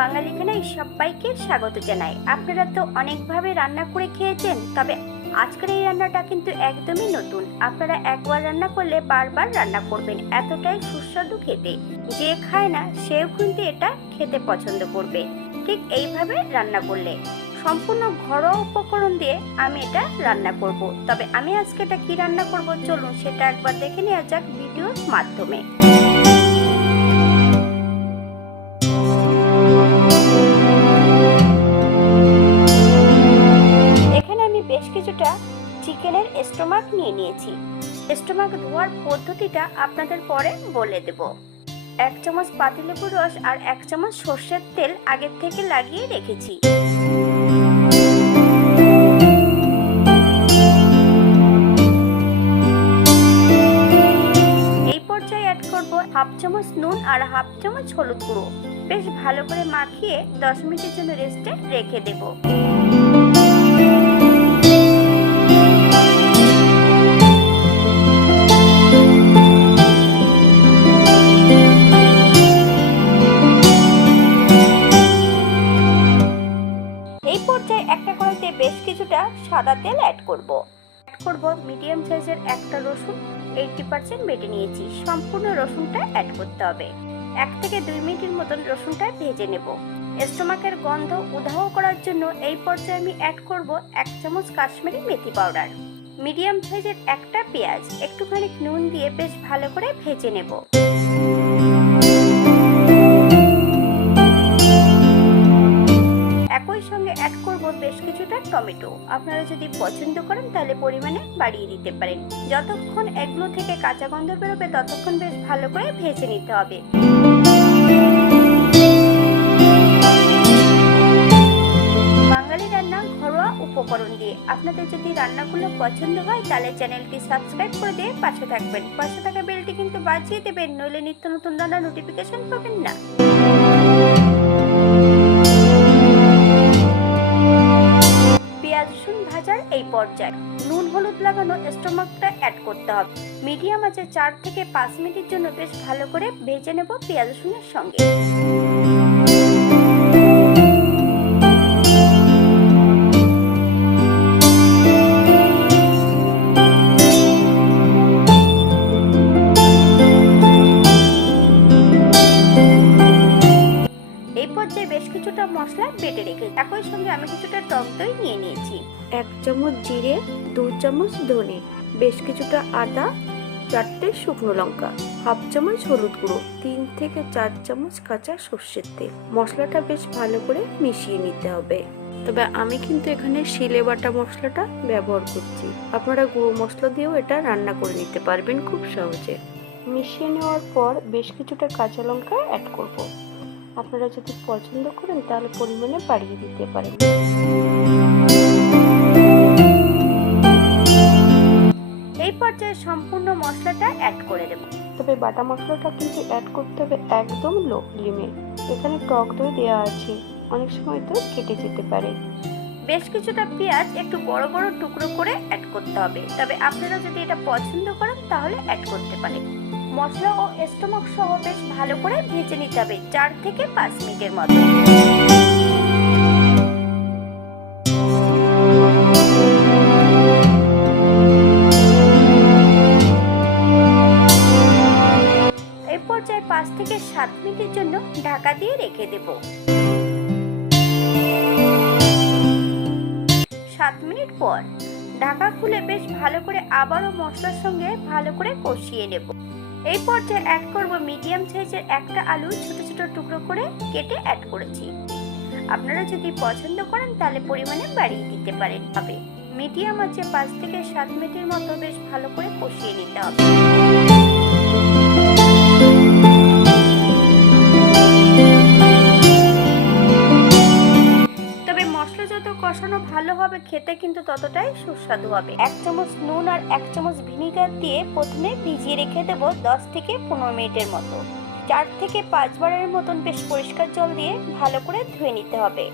বাঙালি খানায় সবাইকে স্বাগত জানাই। আপনারা তো অনেকভাবে রান্না করে খেয়েছেন, তবে আজকের এই রান্নাটা কিন্তু একদমই নতুন। আপনারা একবার রান্না করলে বারবার রান্না করবেন, এতটাই সুস্বাদু খেতে। যে খায় না, সেও কিন্তু এটা খেতে পছন্দ করবে। ঠিক এইভাবে রান্না করলে। সম্পূর্ণ ঘরোয়া উপকরণ দিয়ে আমি এটা রান্না করব। তবে আমি আজকে এটা কি রান্না করব? চলুন সেটা একবার দেখে নেওয়া যাক ভিডিওর মাধ্যমে। নিয়ে নিয়েছি। স্টোমাক ধোয়ার পদ্ধতিটা আপনাদের পরে বলে দেব। এক চামচ পাতিলেবুর রস আর এক চামচ সর্ষের তেল আগের থেকে লাগিয়ে রেখেছি। এই পর্যায়ে অ্যাড করব হাফ চামচ নুন আর হাফ চামচ হলুদ গুঁড়ো। বেশ ভালো করে মাখিয়ে দশ মিনিটের জন্য রেস্টে রেখে দেবো। সাদা তেল অ্যাড করব। অ্যাড করব মিডিয়াম সাইজের একটা রসুন এইটটি পার্সেন্ট বেটে নিয়েছি। সম্পূর্ণ রসুনটা অ্যাড করতে হবে। এক থেকে দুই মিনিটের মতন রসুনটা ভেজে নেব। স্টোমাকের গন্ধ উধাও করার জন্য এই পর্যায়ে আমি অ্যাড করব এক চামচ কাশ্মীরি মেথি পাউডার। মিডিয়াম সাইজের একটা পেঁয়াজ, একটুখানি নুন দিয়ে বেশ ভালো করে ভেজে নেব। টমেটো। আপনারা যদি পছন্দ করেন, তাহলে পরিমাণে বাড়িয়ে দিতে পারেন। যতক্ষণ এগুলো থেকে কাঁচা গন্ধ বেরোবে, ততক্ষণ বেশ ভালো করে ভেজে নিতে হবে। উপকরণ দিয়ে। আপনাদের যদি রান্নাগুলো পছন্দ হয়, তাহলে চ্যানেলটি সাবস্ক্রাইব করে দিয়ে পাশে থাকবেন। পাশে থাকা বেলটি কিন্তু বাজিয়ে দেবেন, নইলে নিত্য নতুন রান্না নোটিফিকেশন পাবেন না। রসুন ভাজার এই পর্যায়ে নুন, হলুদ লাগানো স্টোমাকটা অ্যাড করতে হবে। মিডিয়াম আছে চার থেকে পাঁচ মিনিটের জন্য বেশ ভালো করে ভেজে নেব পেঁয়াজ রসুনের সঙ্গে। আমি কিছুটা টক দই নিয়ে নিয়েছি। এক চামচ জিরে, দু চামচ ধনে, বেশ কিছুটা আদা, চারটে শুকনো লঙ্কা, হাফ চামচ হলুদ গুঁড়ো, তিন থেকে চার চামচ কাঁচা সর্ষের তেল। মশলাটা বেশ ভালো করে মিশিয়ে নিতে হবে। তবে আমি কিন্তু এখানে শিলে বাটা মশলাটা ব্যবহার করছি। আপনারা গুঁড়ো মশলা দিয়েও এটা রান্না করে নিতে পারবেন খুব সহজে। মিশিয়ে নেওয়ার পর বেশ কিছুটা কাঁচা লঙ্কা অ্যাড করব। আপনারা যদি পছন্দ করেন তাহলে পরিমাণে বাড়িয়ে দিতে পারেন। এই পর্যায়ে সম্পূর্ণ মশলাটা অ্যাড করে দেব। তবে বাটা মশলাটা কিন্তু অ্যাড করতে হবে একদম লো ফ্লেমে এখানে টক দই দেওয়া আছে অনেক সময় তো কেটে যেতে পারে। বেশ কিছুটা পেঁয়াজ একটু বড় বড় টুকরো করে অ্যাড করতে হবে। তবে আপনারা যদি এটা পছন্দ করেন তাহলে অ্যাড করতে পারেন। মশলা ও স্টোমাক সহ বেশ ভালো করে ভেজে নিতে হবে চার থেকে পাঁচ মিনিটের মতো। এই পর্যায়ে পাঁচ থেকে সাত মিনিটের জন্য ঢাকা দিয়ে রেখে দেব। সাত মিনিট পর ঢাকা খুলে বেশ ভালো করে আবারও মশলার সঙ্গে ভালো করে কষিয়ে নেব। এই পর্যায়ে অ্যাড করব মিডিয়াম সাইজের একটা আলু ছোট ছোট টুকরো করে কেটে অ্যাড করেছি। আপনারা যদি পছন্দ করেন, তাহলে পরিমাণে বাড়িয়ে দিতে পারেন। হবে মিডিয়াম আছে পাঁচ থেকে সাত মিনিটের মতো বেশ ভালো করে কষিয়ে নিতে হবে। কষানো ভালো হবে, খেতে কিন্তু ততটাই সুস্বাদু হবে। এক চামচ নুন আর এক চামচ ভিনিগার দিয়ে প্রথমে ভিজিয়ে রেখে দেবো দশ থেকে পনেরো মিনিটের মতো। চার থেকে পাঁচবারের মতন বেশ পরিষ্কার জল দিয়ে ভালো করে ধুয়ে নিতে হবে।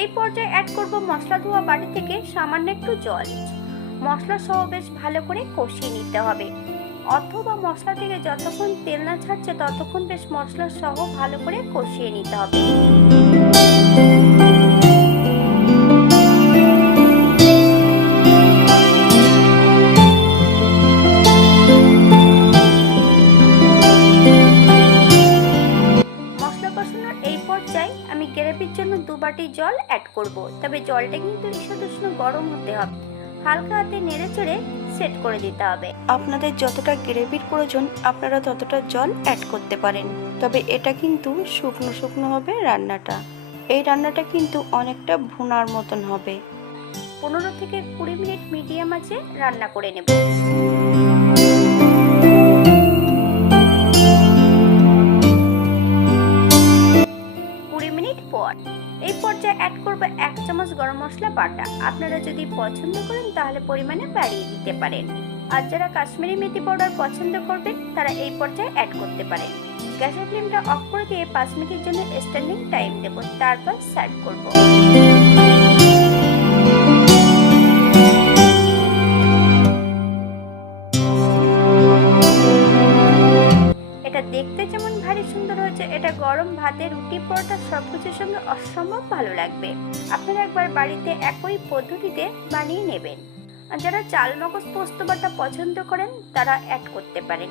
এই পর্যায়ে অ্যাড করব মশলা ধোয়া বাটি থেকে সামান্য একটু জল। মশলা সহ বেশ ভালো করে কষিয়ে নিতে হবে। অথবা মশলা থেকে যতক্ষণ তেল না ছাড়ছে, ততক্ষণ বেশ মশলা সহ ভালো করে কষিয়ে নিতে হবে। জন্য দু বাটি জল অ্যাড করব। তবে জলটা কিন্তু ঈষৎ উষ্ণ গরম হতে হবে। হালকা হাতে নেড়ে চড়ে সেট করে দিতে হবে। আপনাদের যতটা গ্রেভির প্রয়োজন আপনারা ততটা জল অ্যাড করতে পারেন। তবে এটা কিন্তু শুকনো শুকনো হবে রান্নাটা। এই রান্নাটা কিন্তু অনেকটা ভুনার মতন হবে। পনেরো থেকে কুড়ি মিনিট মিডিয়াম আছে রান্না করে নেব। পর। এই পর্যায়ে অ্যাড করব এক চামচ গরম মশলা বাটা। আপনারা যদি পছন্দ করেন, তাহলে পরিমাণে বাড়িয়ে দিতে পারেন। আর যারা কাশ্মীরি মেথি পাউডার পছন্দ করবেন, তারা এই পর্যায়ে অ্যাড করতে পারেন। গ্যাসের ফ্লেমটা অফ করে দিয়ে পাঁচ মিনিটের জন্য স্ট্যান্ডিং টাইম দেবো। তারপর সার্ভ করব। দেখতে যেমন ভারী সুন্দর হয়েছে, এটা গরম ভাতে, রুটি, পরোটা সব কিছুর সঙ্গে অসম্ভব ভালো লাগবে। আপনারা একবার বাড়িতে একই পদ্ধতিতে বানিয়ে নেবেন। আর যারা চাল মগজ পোস্ত বাটা পছন্দ করেন, তারা অ্যাড করতে পারেন।